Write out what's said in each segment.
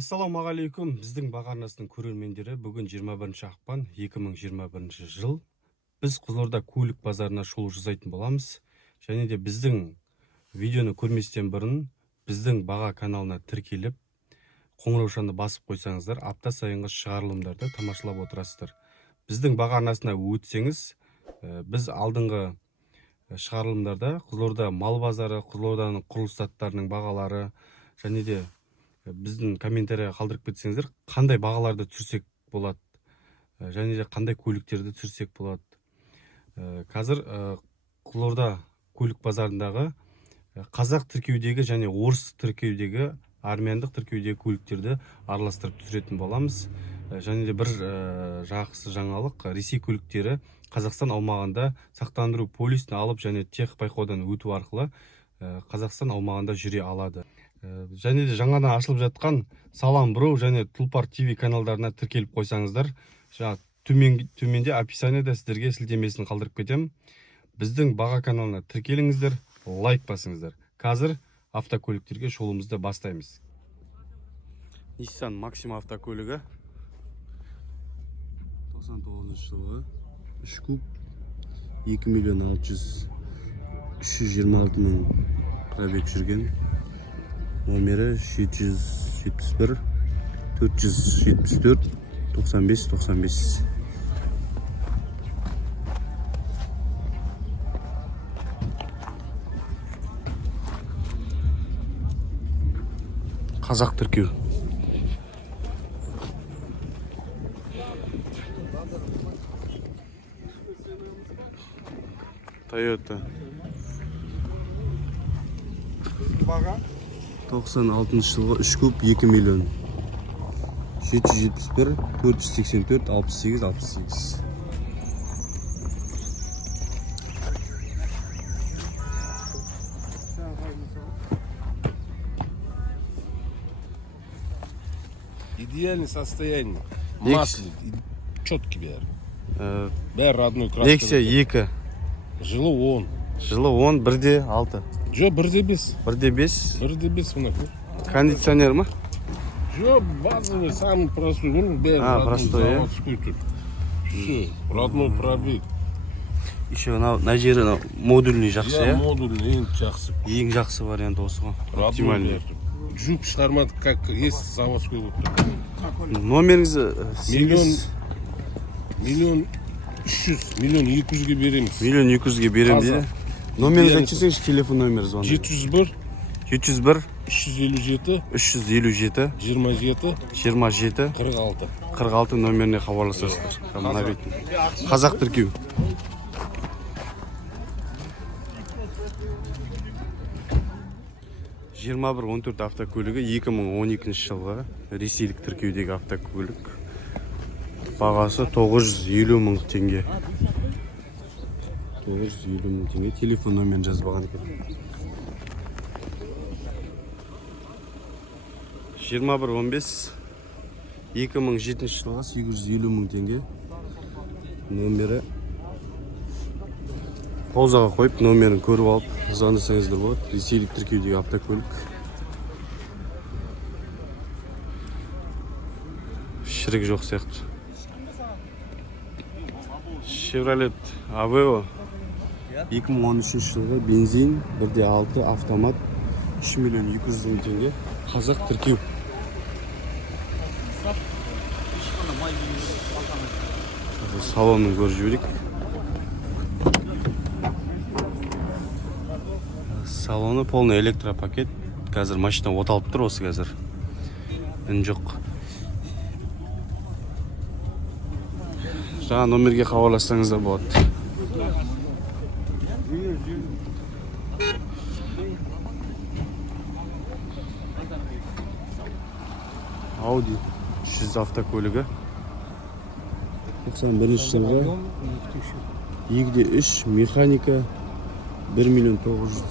Ассалаумағалейкум, біздің баға арнасының көрермендері. Бүгін 21 ақпан 2021 жыл. Біз Қызылорда көлік базарына шолу жасайтын боламыз. Және де біздің видеоны көрместен бұрын біздің баға каналына тіркеліп, қоңыраушаны басып қойсаңыздар, апта сайынғы шығарылымдарды тамашалап отырасыздар. Біздің баға арнасына өтсеңіз, біз алдыңғы шығарылымдарда Қызылорда мал базары, Қызылорданың құрылыс заттарының бағалары, және де біздің комментария қалдырып кетсеңіздер, қандай бағаларды түсірсек болады, және де қандай көліктерді түсірсек болады. Қазір Қызылорда көлік базарындағы қазақ тіркеудегі және орыс тіркеудегі, армяндық тіркеудегі көліктерді араластырып түсіретін боламыз. Және де бір жақсы жаңалық, Ресей көліктері Қазақстан аумағында сақтандыру полисін алып және тех байқаудан өту арқылы Қазақстан аумағында жүре алады. Және де жаңадан ашылып жатқан Салам Бро және Тұлпар ТВ каналдарына тіркеліп қойсаңыздар, төменде описаниеда сіздерге сілтемесін қалдырып кетемін. Біздің баға каналына тіркеліңіздер, лайк басыңыздар. Қазір автокөліктерге шолуымызды бастаймыз. Nissan Maxima автокөлігі 99 жылғы 3 куб 2.626.000 пробег жүрген. Номері 771 474 95. Қазақ тіркеу. Toyota 96 жылғы 3 куб 2 миллион 771 484 68. Идеальное состояние. Масло, четкий бер. Бер родной краска. Nexia 2. Жылы 10. Жылы 10, 1.6. Жо 1.5. 1.5. 1.5 мына. Кондиционер ма? Жо базовый, самый простой. Ну, бер простой, заводской тут. Все, родной пробег. Еще на жері модульный жақсы, Я модульный, ең жақсы. Ең жақсы вариант осы ғой. Оптимальный. Жүк шығармады, как есть заводской вот. Номеріңіз Миллион 300, миллион 200-ге береміз. Миллион 200-ге берем дейді. Номеріңізді айтсаңызшы, телефон номері звондайды. 701 357 357 27 46 номеріне хабарласасыздар. Мына бетін. Қазақ тіркеу. Жиырма 14 автокөлігі 2012 жылғы ресейлік тіркеудегі автокөлік. Бағасы 950 мың теңге. 950 мың теңге. Телефон номерін жазбаған екен. 21-15 2007 жылға 850 мың теңге. Номері паузаға қойып, номерін көріп алып, звондасаңыздар болады. Ресейлік тіркеудегі автокөлік. Шірік жоқ сияқты. Chevrolet Aveo 2013 жылғы бензин 1.6 автомат 3 миллион 200 мың теңге. Қазақ тіркеу. Салонын көріп жіберейік. Салоны полный электропакет. Қазір машина оталып тұр осы қазір. Үн жоқ. Жаңа номерге хабарлассаңыздар болады. Audi 300 автокөлігі 91 жылғы 2.3 механика 1 миллион 900.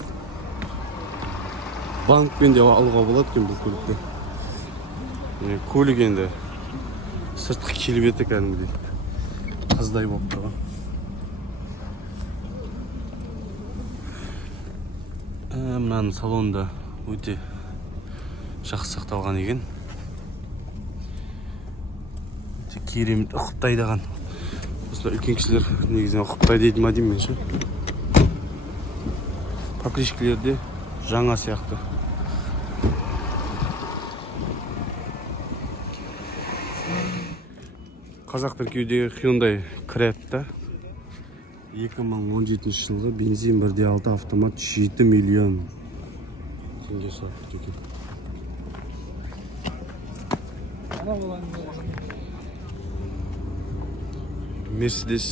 Банкпен де алуға болады екен бұл көлікті. Көлік енді сыртқы келбеті кәдімгідей қыздай болып тұрған. Мынаның салонында өте жақсы сақталған екен. керемет ұқыптайдаған. Осылай үлкен кісілер негізінен ұқыптай дейді ма деймін мен ше. Покрышкалар де жаңа сияқты. Қазақ тіркеудегі Hyundai Creta 2017 жылғы бензин 1.6 автомат 7 миллион теңге сатып екен. Mercedes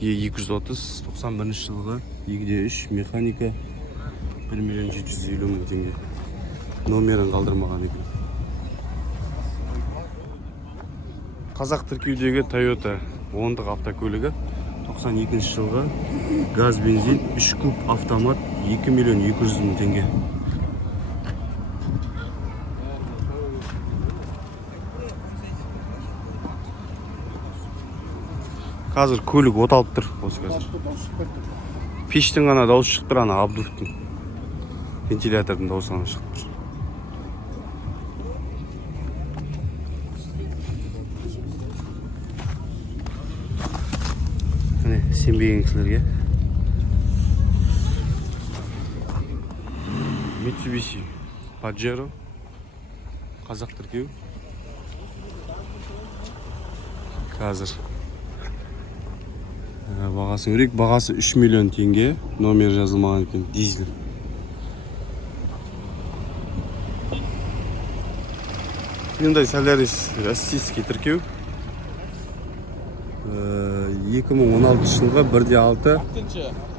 E230 91 жылғы 2.3 механика 1 миллион 750 мың теңге. Номерін қалдырмаған екен. Қазақ тіркеудегі Toyota 10-дық автокөлігі 92 жылғы газ бензин 3 куб автомат 2 миллион 200 мың теңге. Қазір көлік оталып тұр осы қазір. Пештің ғана дауыс шығып тұр, ана абдувтың вентилятордың дауысы ғана шығып тұр. Міне сенбеген кісілерге Mitsubishi Pajero қазақ тіркеу қазір бағасын көрейік. Бағасы 3 миллион теңге. Номер жазылмаған екен. Дизель. Hyundai Solaris российский тіркеу 2016 жылғы 1.6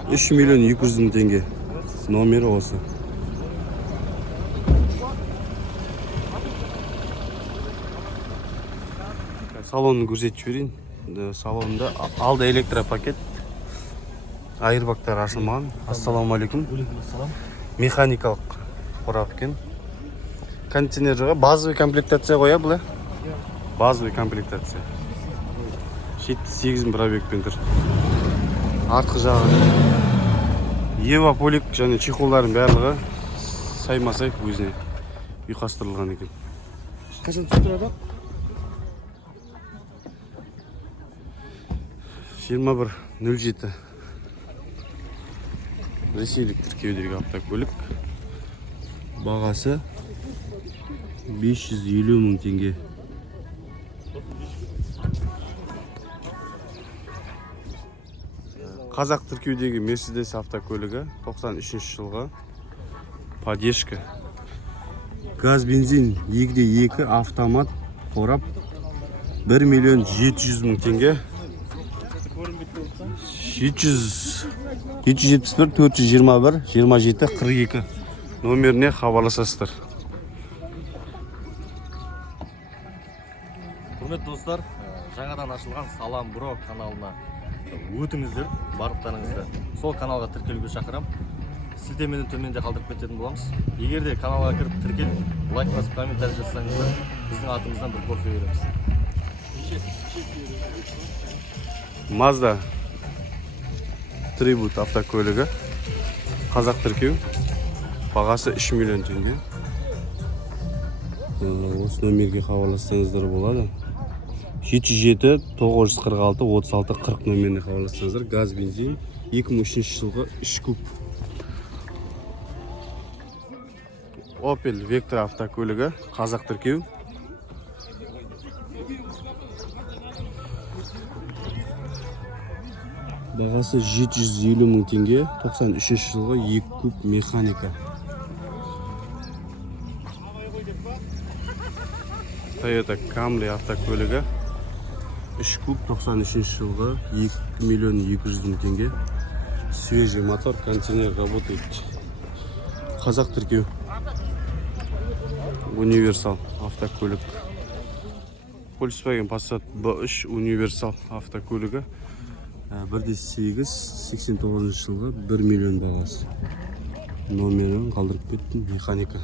3 миллион 200 мың теңге. Номері осы. Салонын көрсетіп жіберейін. Салонында алды электропакет, айырбактар ашылмаған. Ассаламу алейкум. Механикалық қорап екен. Контейнерға базовый комплектация қоя бұлай. Базовый комплектация. 78 пробегпен тұр. Артқы жағы Ева полик және чехолдардың барлығы сайма-сай өзіне ұйқастырылған екен. Қашан тұрады? 21.07 Ресейлік тіркеудегі автокөлік. Бағасы 550 мың теңге. Қазақ тіркеудегі Mercedes автокөлігі 93 жылғы поддержка. Газ бензин 2.2 автомат қорап 1 миллион 700 мың теңге. 771 421 27 42 номеріне хабарласасыздар. Құрметті достар, жаңадан ашылған Салам Бро каналына өтіңіздер, барлықтарыңызды сол каналға тіркелуге шақырам. Сілтемені төменде қалдырып кететін боламыз. Егер де каналға кіріп тіркеліп, лайк басып, комментарий жазсаңыздар, біздің атымыздан бір кофе береміз. Mazda Tribute автокөлігі қазақ тіркеу. Бағасы 3 миллион теңге. Осы номерге хабарлассаңыздар болады. 77 946 36 40 номеріне хабарлассаңыздар. Газ бензин 2003 жылғы 3 куб. Opel Vectra автокөлігі қазақ тіркеу. Бағасы 750 мың теңге. 93 жылғы 2 куб механика. Toyota Camry автокөлігі 3 куб 93 жылғы 2 миллион 200 мың теңге. Свежий мотор, контейнер работает. Қазақ тіркеу. Универсал автокөлік. Volkswagen Passat B3 универсал автокөлігі 1.8 89 жылғы 1 миллион бағасы. Номерін қалдырып кеттім. Механика.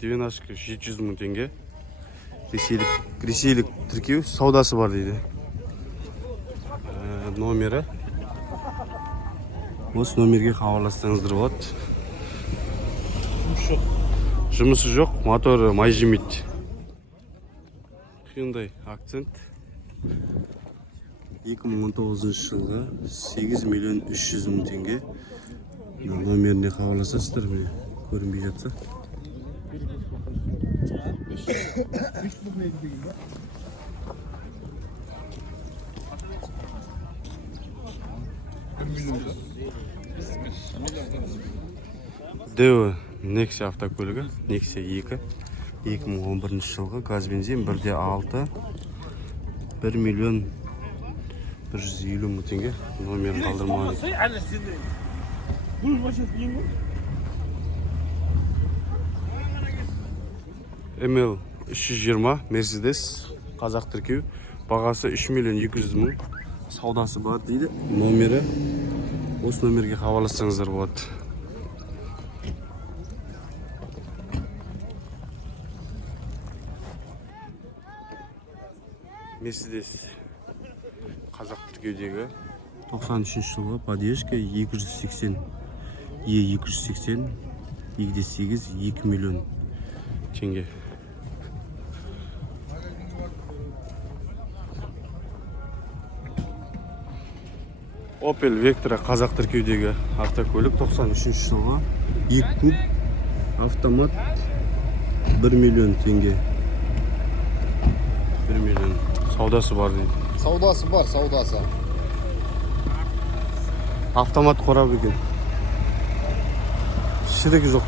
Девенашка 700 мың теңге. Ресейлік тіркеу, саудасы бар дейді. Номері. Осы номерге хабарлассаңыздар болады. Жұмысы жоқ, моторы май жемейді. Hyundai Accent 2019 жылға 8 миллион 300 мың теңге. Номеріне хабарласасыздар, міне көрінбей жатса. Део Nexia автокөлігі, Nexia 2 2011 жылғы газ бензин 1.6 1 миллион 150 мың теңге. Номерін қалдырмаған. ML 320 Mercedes қазақ тіркеу, бағасы 3 миллион 200 мың, саудасы бар дейді. Номері осы номерге хабарлассаңыздар болады. Mercedes қазақ тіркеудегі 93 жылғы поддержка 280 E280 2.8 2 миллион теңге. Opel Vectra қазақ тіркеудегі автокөлік 93 жылғы 2 куб автомат 1 миллион теңге. 1 миллион. Саудасы бар дейді. Саудасы бар, саудасы. Автомат қорабы екен. Шірігі жоқ.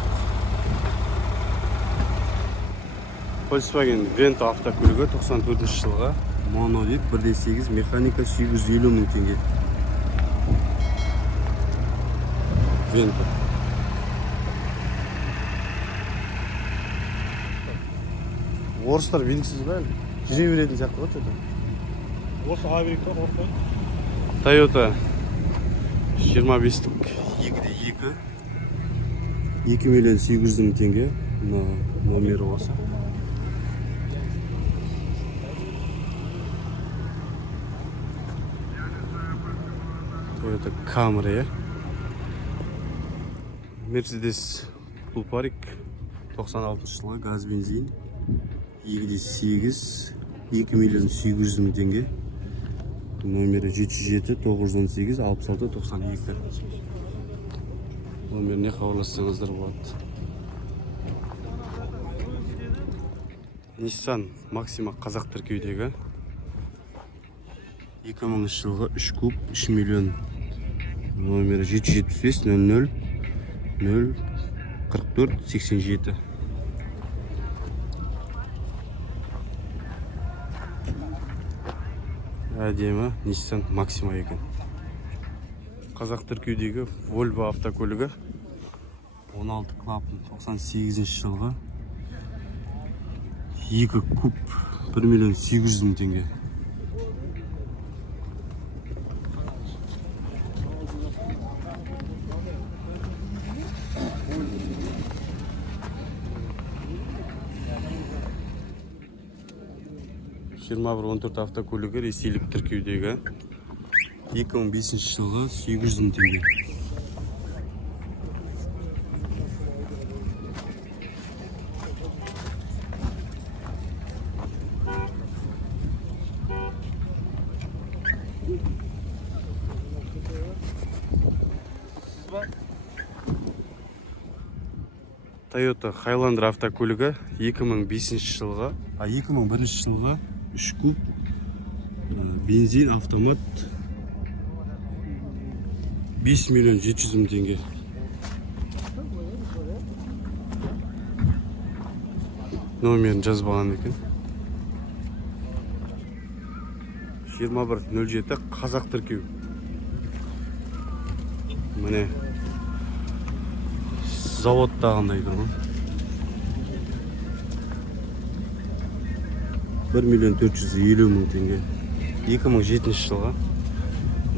Volkswagen Vento автокөлігі 94 жылға монолит 1.8 механика 750 мың теңге. Vento. Орыстар белгісіз бе? Жүре беретін сияқты ғой это. Осы Америка орта. Toyota 25-тік 2.2 2 миллион 800 мың теңге. Номері осы. Toyota Camry. Mercedes Pulparik 96 жылғы газ бензин 2.8 2 миллион 800 мың теңге. Номері 77 918 66 92. Номеріне хабарлассаңыздар болады. Nissan Maxima қазақ тіркеудегі 2000 жылғы 3 куб 3 миллион. Номері 775 00 0 44 87. Әдемі Nissan Maxima екен. Қазақ тіркеудегі Volvo автокөлігі 16 клапан 98 жылғы 2 куб 1 миллион 800 мың теңге. Жиырма 14 автокөлігі ресейлік тіркеудегі 2005 жылғы 800 мың теңге. Toyota Highlander автокөлігі 2005 жылғы, 2001 жылғы 3 куб бензин автомат 5 миллион 700 мың теңге. Номерін жазбаған екен. 2107 қазақ тіркеу. Міне заводтағындай тұр ғой. 1 миллион 450 мың теңге. 2007 жылға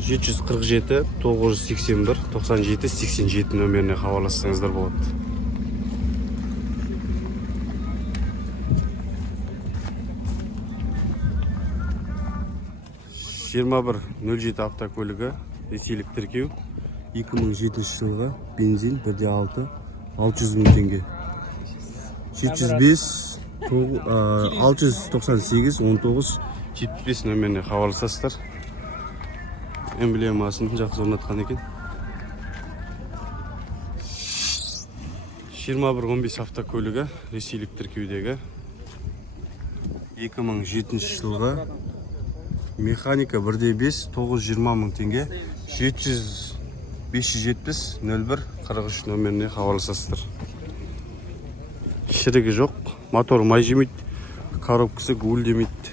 747 981 97 87 номеріне хабарлассаңыздар болады. Жиырма 07 автокөлігі ресейлік тіркеу 2007 жылға бензин 1.6 600 мың теңге. 705 698 19 75 нөміріне хабарласасыздар. Эмблемасын жақсы орнатқан екен. 2115 автокөлігі ресейлік тіркеудегі 2007 жылғы механика 1.5 920 мың теңге 570 01 43 нөміріне хабарласасыздар. Шірігі жоқ, мотор май жемейді, коробкасы гуілдемейді.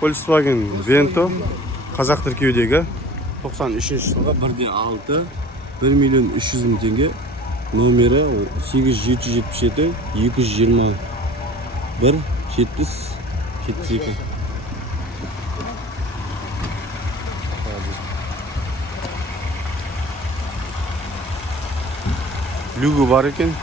Volkswagen Vento қазақ тіркеудегі 93 жылға 1.6 1 миллион 300 мың теңге, номері 8777 221 70 72. Люгі бар екен.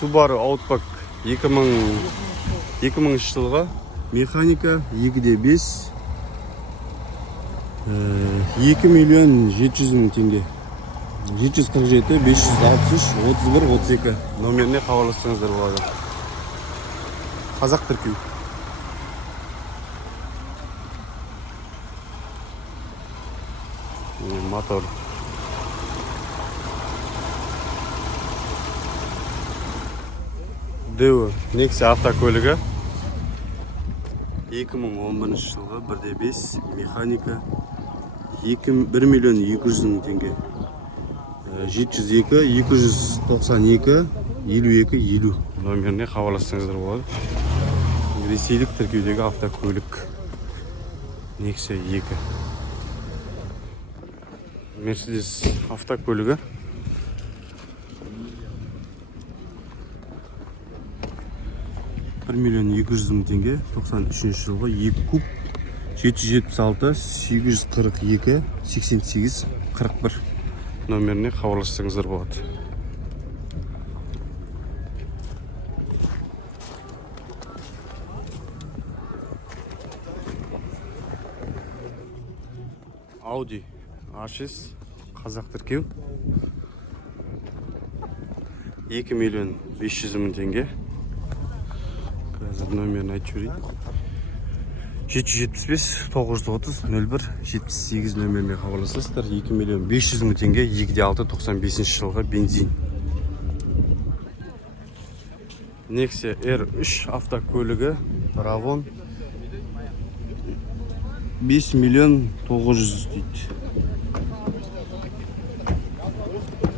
Subaru Outback 2000 жылға механика 2.5 2 миллион 700 мың теңге 747 563 31 32 номеріне хабарлассаңыздар болады. Қазақ тіркеу. Мотор. Део Nexia автокөлігі 2011 жылғы 1.5 механика 1 миллион 200 мың теңге 702 292 52 50 номеріне хабарлассаңыздар болады. Ресейлік тіркеудегі автокөлік Nexia 2. Mercedes автокөлігі 1 миллион 200 мың теңге 93 жылғы 2 куб 776 842 88 41 номеріне хабарлассаңыздар болады. Audi A6 қазақ тіркеу 2 миллион 500 мың теңге. Қазір номерін айтып жіберейін. 775 930 01 78 нөміріне хабарласасыздар. 2 миллион 500 мың теңге 2.6 95 жылғы бензин. Nexia R3 автокөлігі Ravon 5 миллион 900 дейді.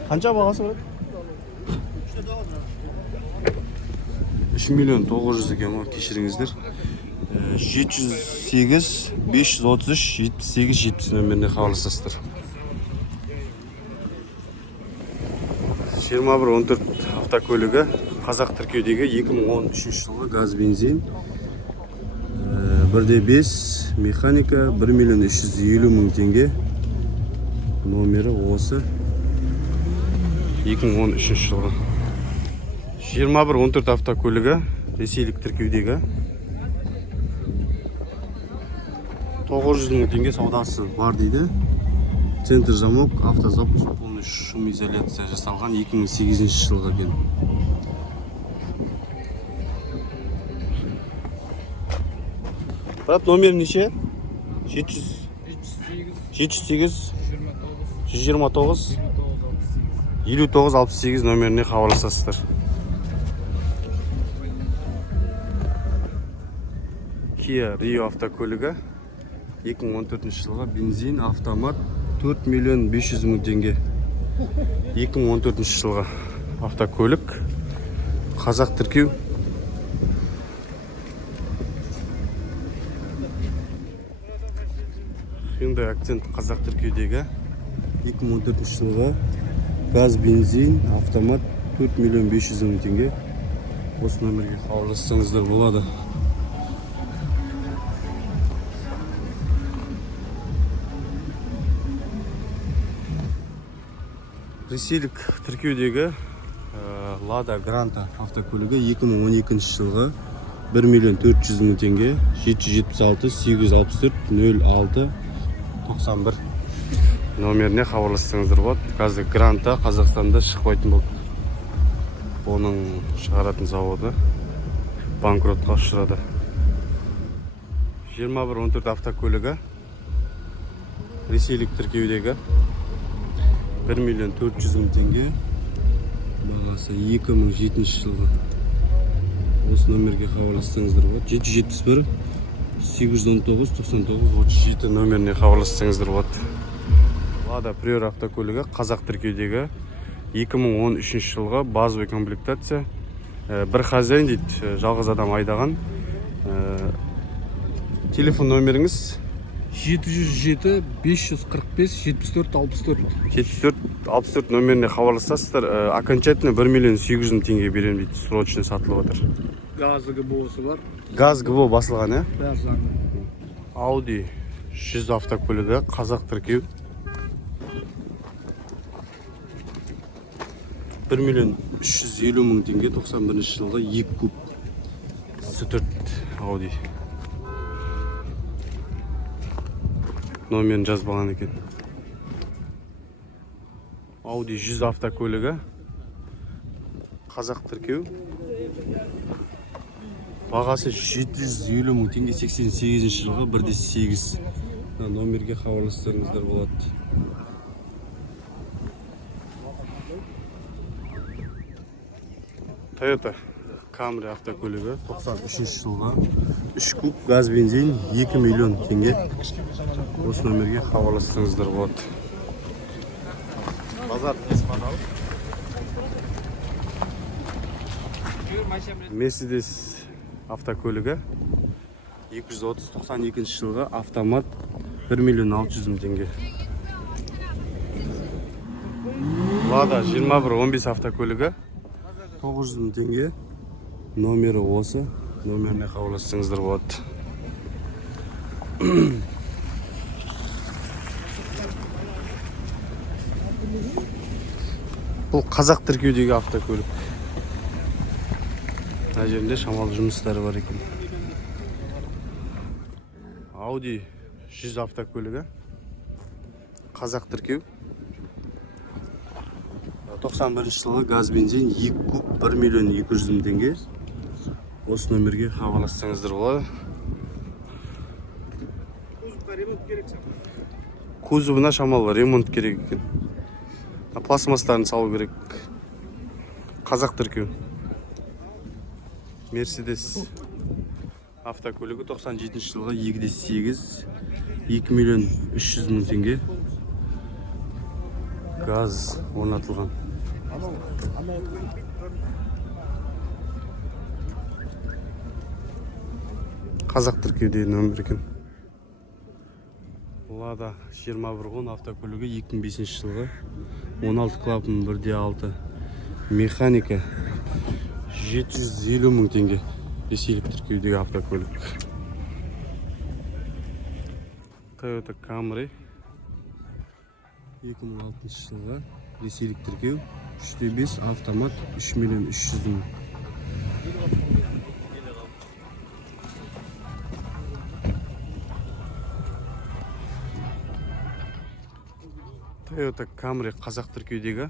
Қанша бағасы бар? 3 миллион 900 екен ғой, кешіріңіздер. 708 533 78 70 нөміріне хабарласасыздар. 2114 автокөлігі қазақ тіркеудегі 2013 жылғы газ бензин 1.5 механика 1 миллион 350 мың теңге, номері осы 2013 жылғы. 2114 автокөлігі ресейлік тіркеудегі 900 мың теңге саудасы бар дейді. Центр замок, автозапуск, полный шум изоляция жасалған 2008 жылғы екен. Брат, номер неше? 708 129 59 68 номеріне хабарласасыздар. Kia Rio автокөлігі 2014 жылға бензин автомат 4 миллион 500 мың теңге. 2014 жылға автокөлік қазақ тіркеу. Hyundai Accent қазақ тіркеудегі 2014 жылға газ бензин автомат 4 миллион 500 мың теңге. Осы номерге хабарлассаңыздар болады. Ресейлік тіркеудегі Lada Granta автокөлігі 2012 жылғы 1 миллион 400 мың теңге 776 864 06 91 номеріне хабарлассаңыздар болады. Қазір гранта Қазақстанда шықпайтын болды. Оның шығаратын заводы банкротқа ұшырады. 2114 автокөлігі ресейлік тіркеудегі 1.400.000 теңге. Бағасы 2007 жылғы. Осы номерге хабарлассаңыздар болады. 771 819 99 37 номеріне хабарлассаңыздар болады. Лада Приора автокөлігі қазақ тіркеудегі 2013 жылғы базовый комплектация. Бір хозяин дейді, жалғыз адам айдаған. Телефон номеріңіз 707 545 74 64. 74-64 номеріне хабарлассыздар. Окончательно 1.800.000 теңге берем дейді, срочно сатылып отыр. Газы ГБО-сы бар. Газ ГБО басылған, Бәрі Audi 100 автокөлігі қазақ тіркеу 1.350.000 теңге, 91 жылғы 2 куб C4 Audi. Номерін жазбаған екен. Audi 100 автокөлігі қазақ тіркеу. Бағасы 750.000 теңге, 88 жылғы 1.8. Номерге хабарлассаңыздар болады. Toyota Camry автокөлігі 93 жылғы 3 куб газ бензин 2 миллион теңге. Осы номерге хабарлассаңыздар болады. Mercedes автокөлігі 230-92 жылғы автомат 1.600.000 теңге. Lada 2115 автокөлігі 900.000 теңге. Номері осы. Номеріне хабарлассаңыздар болады. Бұл қазақ тіркеудегі автокөлік. Мына жерінде шамалы жұмыстары бар екен. Audi 100 автокөлігі қазақ тіркеу 91 жылғы газ бензин 2 куб 1.200.000 теңге. Осы номерге хабарлассаңыздар болады. Кузовына шамалы ремонт керек екен. Пластмастарын салу керек. Қазақ тіркеу. Mercedes автокөлігі 97 жылғы 2.8 2.300.000 теңге. Газ орнатылған. Қазақ тіркеудегі нөмір екен. Lada 2110 автокөлігі 2005 жылғы 16 клапан 1.6 механика 750.000 теңге. Ресейлік тіркеудегі автокөлік. Toyota Camry 2006 жылғы ресейлік тіркеу 3.5 автомат 3.300.000. Toyota Camry қазақ тіркеудегі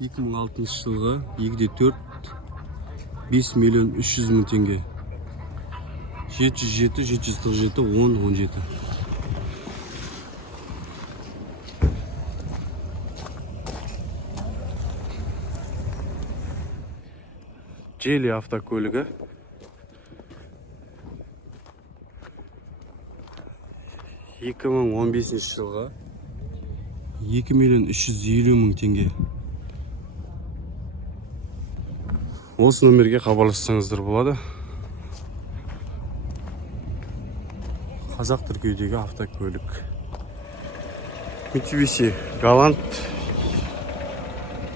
2006 жылғы 2.4 5.300.000 теңге. 707 747 10 17. Geely автокөлігі 2015 жылғы 2.350.000 теңге. Осы номерге хабарлассаңыздар болады. Қазақ тіркеудегі автокөлік. Mitsubishi Galant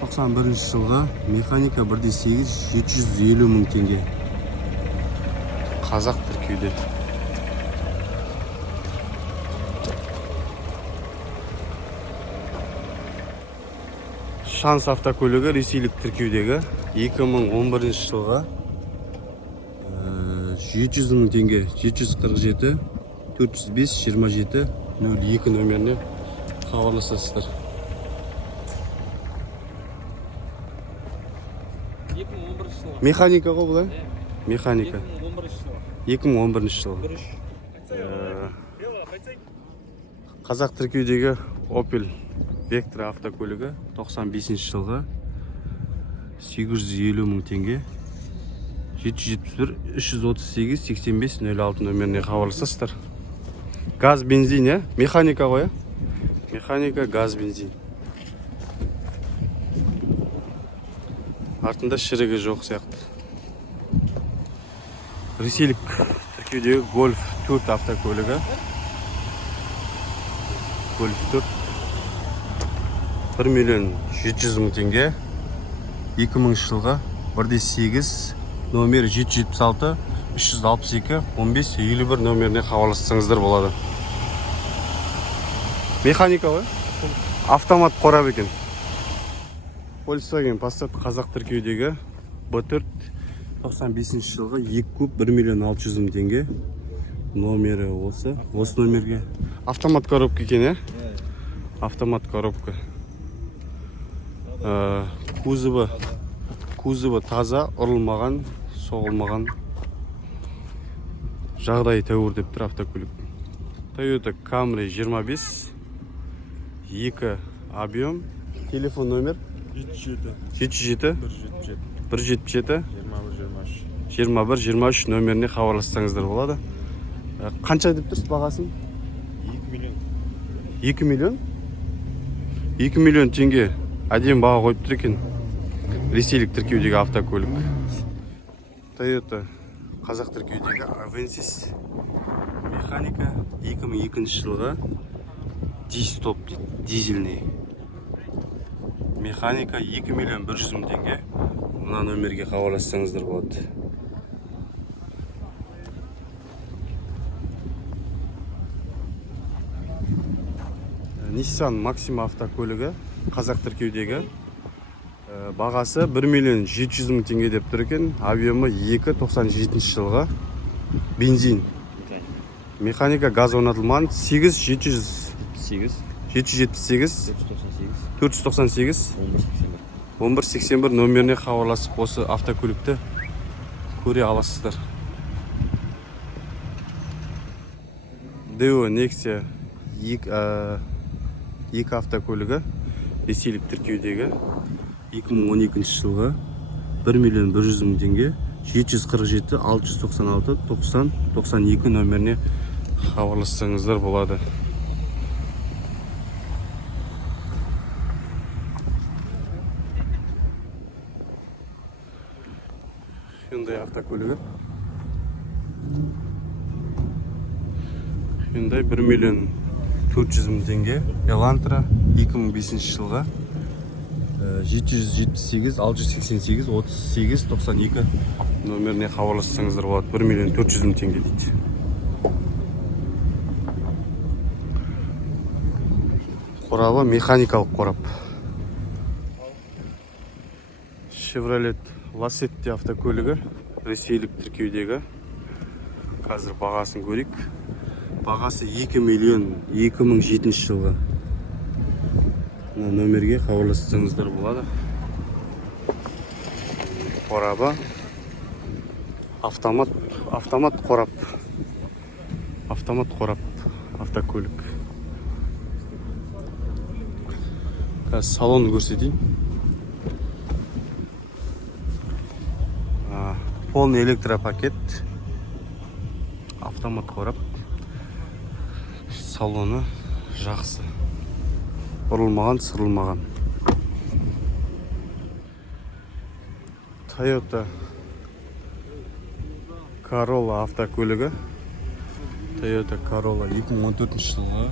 91 жылға механика 1.8 750.000 теңге. Қазақ тіркеуде. Шанс автокөлігі ресейлік тіркеудегі 2011 жылға 700.000 теңге. 747 405 27 02 номеріне хабарласасыздар. 2011 жылы. Механика ғой бұл, механика. 2011 2011 жылы. жылы. Қазақ тіркеудегі Opel Vectra автокөлігі 95 жылғы 850 мың теңге. 771 338 85 06 нөміріне хабарласасыздар. Газ, бензин, механика ғой, механика, газ, бензин. Артында шірігі жоқ сияқты. Ресейлік тіркеудегі Golf 4 автокөлігі. Golf 4 1 миллион 700 мың теңге. 2000 жылғы 1.8 номер 776 362 15 51 нөміріне хабарлассаңыздар болады. Механика ғой, автомат қорап екен. Volkswagen Passat қазақ тіркеудегі B4 95 жылғы 2 куб 1 миллион 600 мың теңге. Номері осы номерге. Автомат коробка екен, автомат коробка. Кузовы таза, ұрылмаған, соғылмаған. Жағдайы тәуір деп тұр автокөлік. Toyota Camry 25, 2 объем, телефон номер 77 177 21-23 нөміріне хабарлассаңыздар болады. Қанша деп тұрсыз бағасын? 2 миллион? 2 миллион теңге әдем баға қойып тұр екен. Ресейлік тіркеудегі автокөлік. Toyota қазақ тіркеудегі Avensis механика 2002 жылғы D-Stop дизельный. Механика 2 миллион 100 мың теңге. Мына нөмерге хабарлассаңыздар болады. Nissan Maxima автокөлігі қазақ тіркеудегі. Бағасы 1 миллион 700 мың теңге деп тұр екен. Объемы 297 жылғы бензин. Механика газ орнатылмаған 778 498 1181 нөміріне хабарласып осы автокөлікті көре аласыздар. Deo Nexia 2 автокөлігі ресейлік тіркеудегі 2012 жылғы 1 миллион 100 мың теңге 747 696 90 92 нөміріне хабарлассаңыздар болады. Hyundai автокөлігі. Hyundai 1 миллион 400 мың теңге. Elantra 2005 жылға 778 688 38 92 нөміріне хабарлассаңыздар болады. 1 миллион 400 мың теңге дейді. Қорабы механикалық қорап. Chevrolet Lacetti автокөлігі ресейлік тіркеудегі. Қазір бағасын көрейік. Бағасы 2 миллион 2007 жылғы. Нөмерге хабарлассаңыздар болады. Қорабы автомат қорап. Автомат қорап автокөлік. Салонды көрсетейін. Полный электропакет. Автомат қорап. Салоны жақсы. Ұрылмаған, сырылмаған. Toyota Corolla автокөлігі. Toyota Corolla 2014 жылғы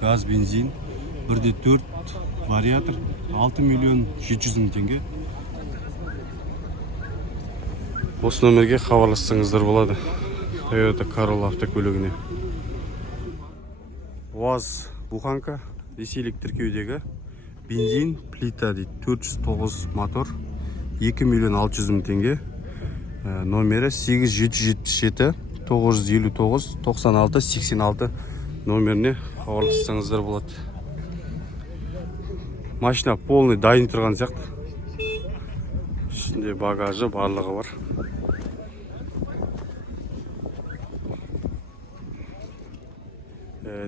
газ, бензин, 1.4 вариатор, 6 миллион 700 мың теңге. Осы нөмерге хабарлассаңыздар болады. Toyota Corolla автокөлігіне. УАЗ Буханка ресейлік тіркеудегі бензин, плита дейді, 409 мотор, 2 миллион 600 мың теңге. Номері 8777 959 96 86 номеріне хабарлассаңыздар болады. Машина полный дайын тұрған сияқты. Ішінде багажы барлығы бар.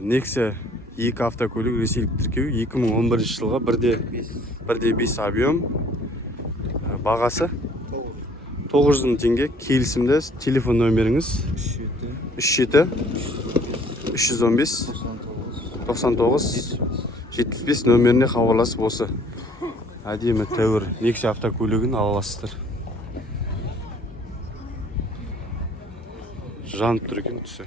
Nexia 2 автокөлік ресейлік тіркеу 2011 жылға 1.5 объем. Бағасы 900 мың теңге. Келісімді телефон нөміріңіз 37 315 99 75 нөміріне хабарласып осы әдемі тәуір Nexia автокөлігін ала аласыздар. Жанып тұр екен түсі.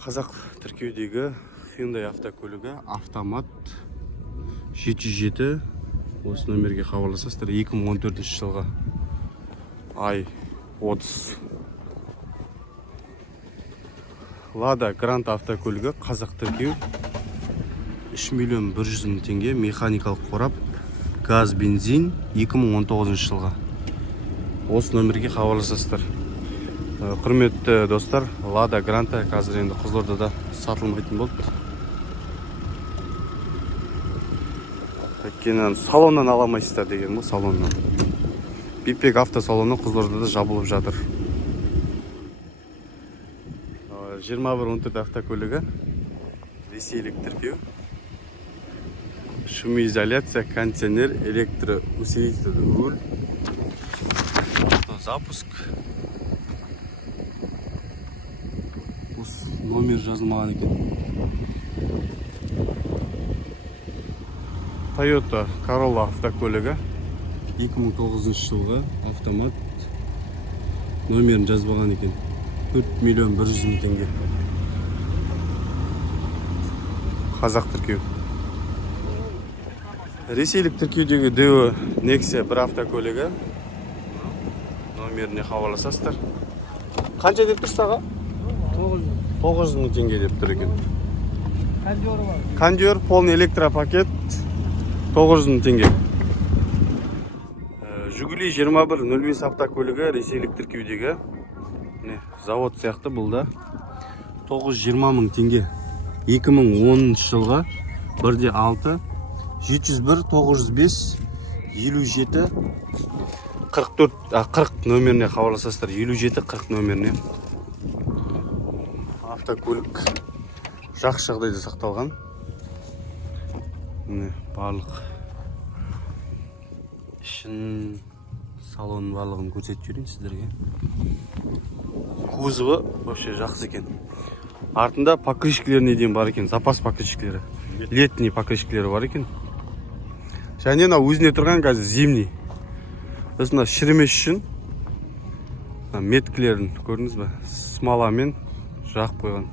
Қазақ тіркеудегі Hyundai автокөлігі автомат 707. Осы нөмерге хабарласасыздар. 2014 жылға ай 30. Lada Grand автокөлігі қазақ тіркеу 3 миллион 100 мың теңге. Механикалық қорап, газ, бензин 2019 жылға. Осы нөмерге хабарласасыздар. Құрметті достар, Lada Grand қазір енді Қызылордада сатылмайтын болды. Өйткені салоннан аламайсыздар деген бұл, салоннан. Бипек автосалоны Қызылордада жабылып жатыр. 2114 автокөлігі ресейлік тіркеу. Шумоизоляция, кондиционер, электроусилитель, руль, автозапуск. Номер жазылмаған екен. Toyota Corolla автокөлігі 2009 жылғы автомат. Номерін жазбаған екен. 4 миллион 100 мың теңге. Қазақ тіркеу. Ресейлік тіркеудегі Deo Nexia 1 автокөлігі. Номеріне хабарласасыздар. Қанша деп тұрсыз аға? 900 мың теңге деп тұр екен. Кондер, полный электропакет 900 мың теңге. Жигули 2105 автокөлігі ресейлік тіркеудегі. Завод сияқты бұл да 920 мың теңге. 2010 жылға 1.6 701 905 57 40 нөміріне хабарласасыздар. 57-40 нөміріне. Автокөлік жақсы жағдайда сақталған. Міне барлық ішін, салонның барлығын көрсетіп жіберейін сіздерге. Кузовы вообще жақсы екен. Артында покрышкілері неден бар екен, запас покрышкілері. Летний покрышкілері бар екен. Және өзіне тұрған қазір зимний. Осында шірімес үшін меткілерін көрдіңіз бе? Смаламен жағып қойған.